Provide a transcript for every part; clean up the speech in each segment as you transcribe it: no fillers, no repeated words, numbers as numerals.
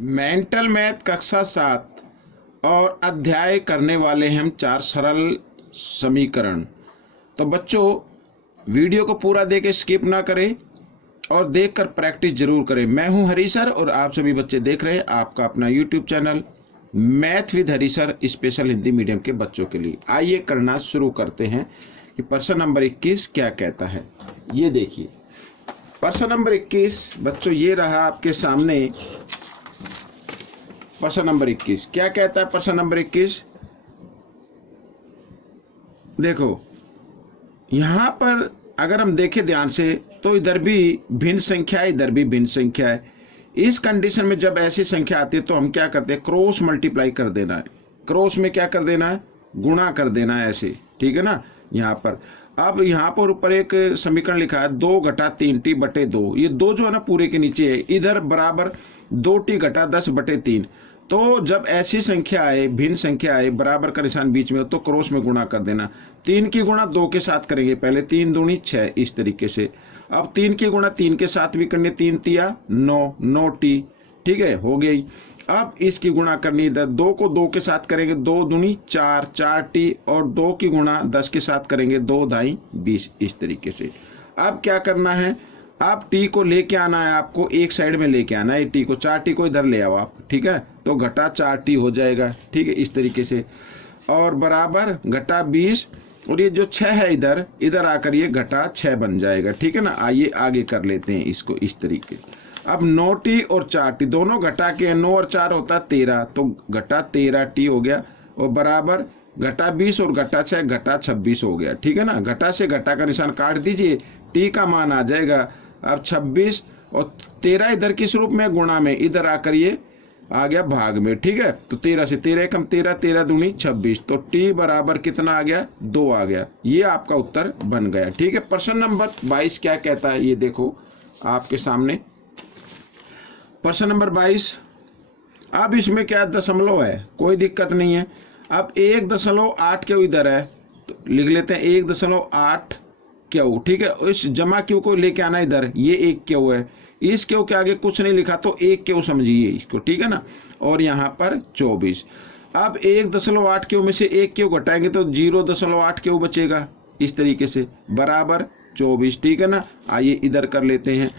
Mental math कक्षा 7 और अध्याय करने वाले हैं हम 4 सरल समीकरण। तो बच्चों वीडियो को पूरा देख स्किप ना करें और देखकर प्रैक्टिस जरूर करें। मैं हूं हरी सर और आप सभी बच्चे देख रहे हैं आपका अपना YouTube channel math with Hari sir special Hindi medium के बच्चों के लिए। आइए करना शुरू करते हैं कि प्रश्न नंबर 21 क्या कहता है। ये देखिए प्रश्न नंबर 21 बच्चों ये रहा आपके सामने। प्रश्न नंबर 21 क्या कहता है। प्रश्न नंबर 21 देखो यहां पर अगर हम देखें ध्यान से तो इधर भी भिन्न संख्या है, इधर भी भिन्न संख्या है। इस कंडीशन में जब ऐसी संख्या आती है तो हम क्या करते हैं, क्रॉस मल्टीप्लाई कर देना है। क्रॉस में क्या कर देना है, गुणा कर देना है ऐसे, ठीक है ना। यहाँ पर अब यहाँ पर ऊपर एक समीकरण लिखा है 2 घटा 3t बटे 2। ये 2 जो है ना पूरे के नीचे है, इधर बराबर 2t घटा 10 बटे 3। तो जब ऐसी संख्या आए, भिन्न संख्या आए, बराबर का निशान बीच में हो तो क्रॉस में गुणा कर देना। 3 की गुणा 2 के साथ करेंगे, पहले 3 दूनी 6 इस तरीके से। अब 3 की गुणा 3 के साथ भी करनी, 3 तिया 9, 9t, ठीक है, हो गई। अब इसकी गुणा करनी, इधर 2 को 2 के साथ करेंगे, 2 दूनी 4, 4t, और 2 की गुणा 10 के साथ करेंगे, 2 दाई 20 इस तरीके से। अब क्या करना है, आप t को लेके आना है, आपको एक साइड में लेके आना है t को, 4t को इधर ले आओ आप, ठीक है। तो घटा 4t हो जाएगा, ठीक है, इस तरीके से। और बराबर घटा 20, और ये जो 6 है इधर, इधर आकर ये घटा 6 बन जाएगा, ठीक है ना। आइए आगे कर लेते हैं इसको इस तरीके। अब 9t और 4t दोनों घटा के 9 और 4 होता 13, तो घटा 13t हो गया, और बराबर घटा 20 और घटा 6 घटा 26 हो गया, ठीक है ना। घटा से घटा का निशान काट दीजिए, t का मान आ जाएगा अब 26, और 13 इधर किस रूप में, गुणा में, इधर आकर ये आ गया भाग में, ठीक है। तो 13 से 13 कम 13, 13 दूनी 26, तो t बराबर कितना आ गया, 2 आ गया। ये आपका उत्तर बन गया, ठीक है। प्रश्न नंबर 22 क्या कहता है, ये देखो आपके सामने प्रश्न नंबर 22। अब इसमें क्या दशमलव है, कोई दिक्कत नहीं है। अब 1.8 क्यों इधर है, तो लिख लेते हैं 1.8 क्यों, ठीक है। इस जमा क्यों को लेके आना इधर, ये 1 क्यों है, इस क्यों के आगे कुछ नहीं लिखा तो 1 क्यों समझिए इसको, ठीक है ना। और यहाँ पर 24। अब 1.8 क्यों में से 1 क्यों घटाएंगे तो 0.8 क्यों बचेगा, इस तरीके से, बराबर 24, ठीक है ना। आइए इधर कर लेते हैं।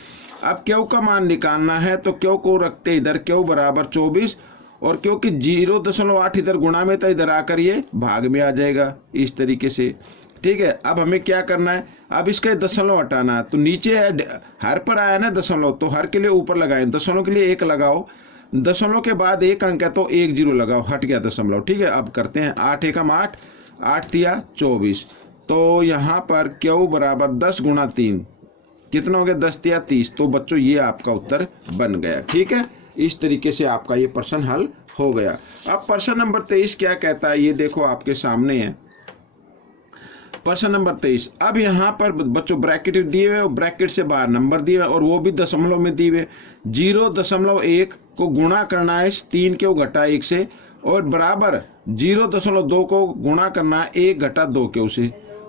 अब क्यों का मान निकालना है तो क्यों को रखते इधर, क्यों बराबर 24, और क्योंकि 0.8 इधर गुणा में था, इधर आकर ये भाग में आ जाएगा इस तरीके से, ठीक है। अब हमें क्या करना है, अब इसका दशमलव हटाना है। तो नीचे है हर पर आया ना दशमलव, तो हर के लिए ऊपर लगाएं, दशमलव के लिए 1 लगाओ, दशमलव के बाद 1 अंक है तो 1 0 लगाओ, हट गया दशमलव, ठीक है। अब करते हैं 8 एकम 8, 8 तिया 24, तो यहाँ पर क्यों बराबर 10 गुणा 3 कितना हो गया, 10 तिया 30। तो बच्चों ये आपका उत्तर बन गया, ठीक है। इस तरीके से आपका ये प्रश्न हल हो गया। अब प्रश्न नंबर 23 क्या कहता है, ये देखो आपके सामने है प्रश्न नंबर 23। अब यहाँ पर बच्चों ब्रैकेट दिए हुए, ब्रैकेट से बाहर नंबर दिए हुए, और वो भी दशमलव में दिए हुए। 0.1 को गुणा करना है 3 क्यों घटा 1 से, और बराबर 0.2 को गुणा करना है 1 घटा 2 क्यों से।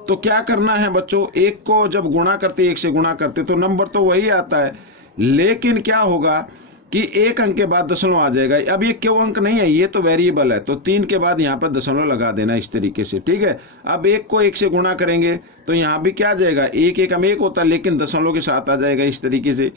तो क्या करना है बच्चों, 1 को जब गुणा करते 1 से गुणा करते तो नंबर तो वही आता है, लेकिन क्या होगा कि 1 अंक के बाद दशमलव आ जाएगा। अब ये क्यों अंक नहीं है, ये तो वेरिएबल है, तो 3 के बाद यहाँ पर दशमलव लगा देना इस तरीके से, ठीक है। अब 1 को 1 से गुणा करेंगे तो यहाँ भी क्या आ जाएगा, 1 एकम 1 होता है लेकिन दशमलव के साथ आ जाएगा इस तरीके से,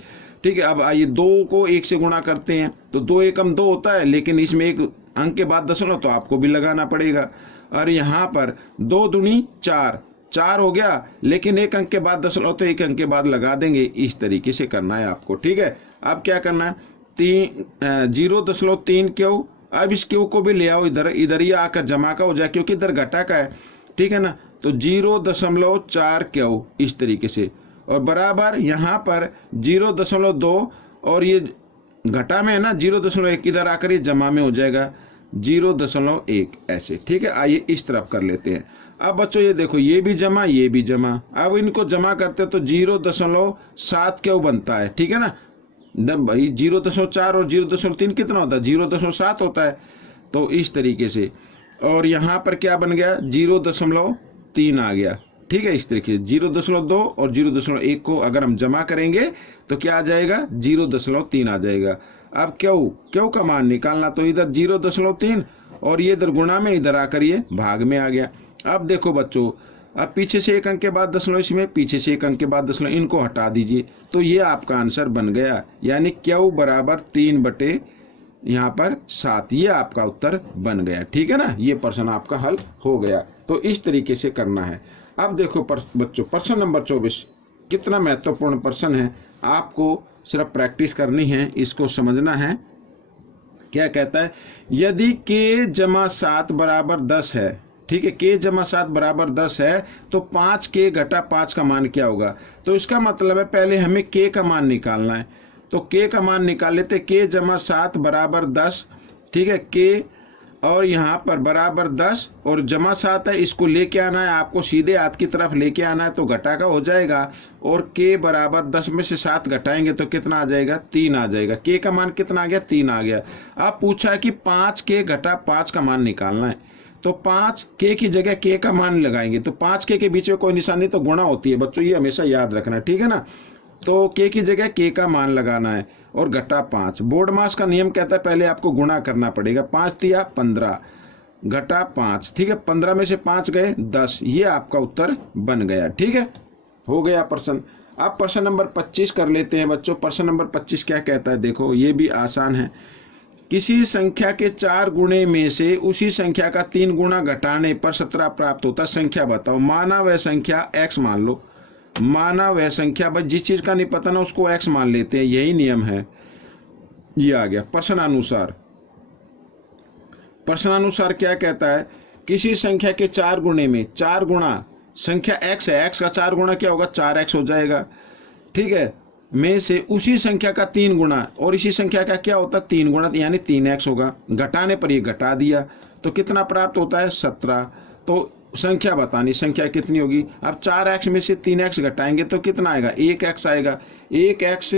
ठीक है। अब आइए 2 को 1 से गुणा करते हैं तो 2 एकम 2 होता है, लेकिन इसमें 1 अंक के बाद दशमलव तो आपको भी लगाना पड़ेगा। और यहाँ पर 2 दूनी 4, 4 हो गया, लेकिन 1 अंक के बाद दशमलव तो 1 अंक के बाद लगा देंगे, इस तरीके से करना है आपको, ठीक है। अब क्या करना है, 0.3 क्यों, अब इस क्यों को भी ले आओ इधर, इधर ही आकर जमा का हो जाए क्योंकि इधर घटा का है, ठीक है ना। तो 0.4 क्यों इस तरीके से, और बराबर यहाँ पर 0.2, और ये घटा में है ना 0.1, इधर आकर ये जमा में हो जाएगा 0.1 ऐसे, ठीक है। आइए इस तरफ कर लेते हैं। अब बच्चों ये देखो, ये भी जमा, ये भी जमा, अब इनको जमा करते तो 0.7 क्यों बनता है, ठीक है ना। भाई 0.4 और 0.3 कितना होता है, 0.7 होता है, तो इस तरीके से। और यहाँ पर क्या बन गया, 0.3 आ गया, ठीक है। इस तरीके से 0.2 और 0.1 को अगर हम जमा करेंगे तो क्या आ जाएगा, 0.3 आ जाएगा। अब क्यू का मान निकालना, तो इधर 0.3 और ये इधर गुणा में, इधर आकर ये भाग में आ गया। अब देखो बच्चों, अब पीछे से 1 अंक के बाद दशमलव, इसमें पीछे से 1 अंक के बाद दशमलव, इनको हटा दीजिए तो ये आपका आंसर बन गया, यानी क्यू बराबर 3 यहाँ पर 7, ये आपका उत्तर बन गया। ठीक है ना, ये प्रश्न आपका हल हो गया। तो इस तरीके से करना है। अब देखो बच्चों, प्रश्न नंबर 24 कितना महत्वपूर्ण प्रश्न है, आपको सिर्फ प्रैक्टिस करनी है, इसको समझना है। क्या कहता है, यदि k जमा 7 बराबर 10 है, ठीक है, k जमा 7 बराबर 10 है तो 5k घटा 5 का मान क्या होगा। तो इसका मतलब है पहले हमें k का मान निकालना है, तो k का मान निकाल लेते। k जमा 7 बराबर 10, ठीक है, k और यहाँ पर बराबर 10 और जमा 7 है, इसको लेके आना है, आपको सीधे हाथ की तरफ लेके आना है, तो घटा का हो जाएगा। और k बराबर 10 में से 7 घटाएंगे तो कितना आ जाएगा, 3 आ जाएगा। k का मान कितना आ गया, 3 आ गया। अब पूछा है कि 5k घटा 5 का मान निकालना है, तो 5k की जगह k का मान लगाएंगे, तो 5k के बीच में कोई निशान नहीं, तो गुणा होती है बच्चों, ये हमेशा याद रखना, ठीक है ना। तो k की जगह k का मान लगाना है और घटा 5। बोर्ड मास का नियम कहता है पहले आपको गुणा करना पड़ेगा, 5 तिया 15 घटा 5, ठीक है, 15 में से 5 गए 10, ये आपका उत्तर बन गया। ठीक है, हो गया प्रश्न। अब प्रश्न नंबर 25 कर लेते हैं बच्चों। प्रश्न नंबर 25 क्या कहता है, देखो ये भी आसान है। किसी संख्या के 4 गुणे में से उसी संख्या का 3 गुना घटाने पर 17 प्राप्त होता, संख्या बताओ। माना वह संख्या x मान लो, माना वह संख्या, बस जिस चीज का नहीं पता ना उसको x मान लेते हैं, यही नियम है। ये आ गया प्रश्नानुसार। प्रश्नानुसार क्या कहता है, किसी संख्या के 4 गुणे में, 4 गुणा संख्या x है, x का 4 गुणा क्या होगा, 4x हो जाएगा, ठीक है, में से उसी संख्या का 3 गुणा, और इसी संख्या का क्या होता है 3 गुणा, यानी 3x होगा। घटाने पर ये घटा दिया तो कितना प्राप्त होता है, 17। तो संख्या बतानी, संख्या कितनी होगी। अब 4x में से 3x घटाएंगे तो कितना आएगा, 1x आएगा। 1x,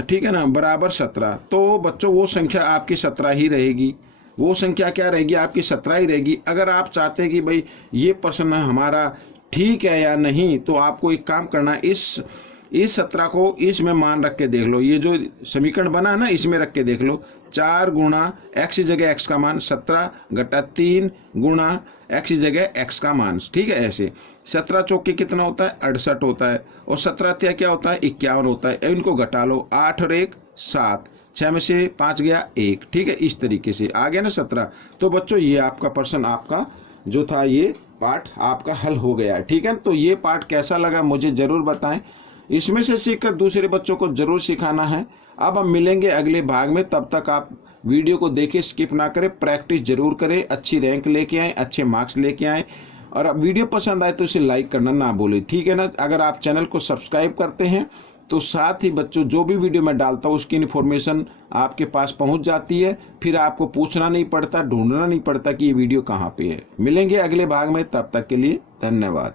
ठीक है ना, बराबर 17। तो बच्चों वो संख्या आपकी 17 ही रहेगी, वो संख्या क्या रहेगी, आपकी 17 ही रहेगी। अगर आप चाहते हैं कि भाई ये प्रश्न हमारा ठीक है या नहीं, तो आपको एक काम करना, इस 17 को इसमें मान रख के देख लो, ये जो समीकरण बना है ना इसमें रख के देख लो। 4 गुणा x की जगह x का मान 17 घटा 3 गुणा x की जगह x का मान, ठीक है, ऐसे 17 चौके कितना होता है, 68 होता है, और 17 तिया क्या होता है, 51 होता है। इनको घटा लो, 8 और 1 7, 6 में से 5 गया 1, ठीक है, इस तरीके से आ गया ना 17। तो बच्चों ये आपका प्रश्न, आपका जो था ये पार्ट आपका हल हो गया है। ठीक है, तो ये पार्ट कैसा लगा मुझे जरूर बताएं, इसमें से सीखकर दूसरे बच्चों को जरूर सिखाना है। अब हम मिलेंगे अगले भाग में, तब तक आप वीडियो को देखें, स्किप ना करें, प्रैक्टिस जरूर करें, अच्छी रैंक लेके आएँ, अच्छे मार्क्स लेके आएँ। और अब वीडियो पसंद आए तो इसे लाइक करना ना भूलें, ठीक है ना। अगर आप चैनल को सब्सक्राइब करते हैं तो साथ ही बच्चों जो भी वीडियो मैं डालता हूँ उसकी इन्फॉर्मेशन आपके पास पहुँच जाती है, फिर आपको पूछना नहीं पड़ता, ढूंढना नहीं पड़ता कि ये वीडियो कहाँ पे है। मिलेंगे अगले भाग में, तब तक के लिए धन्यवाद।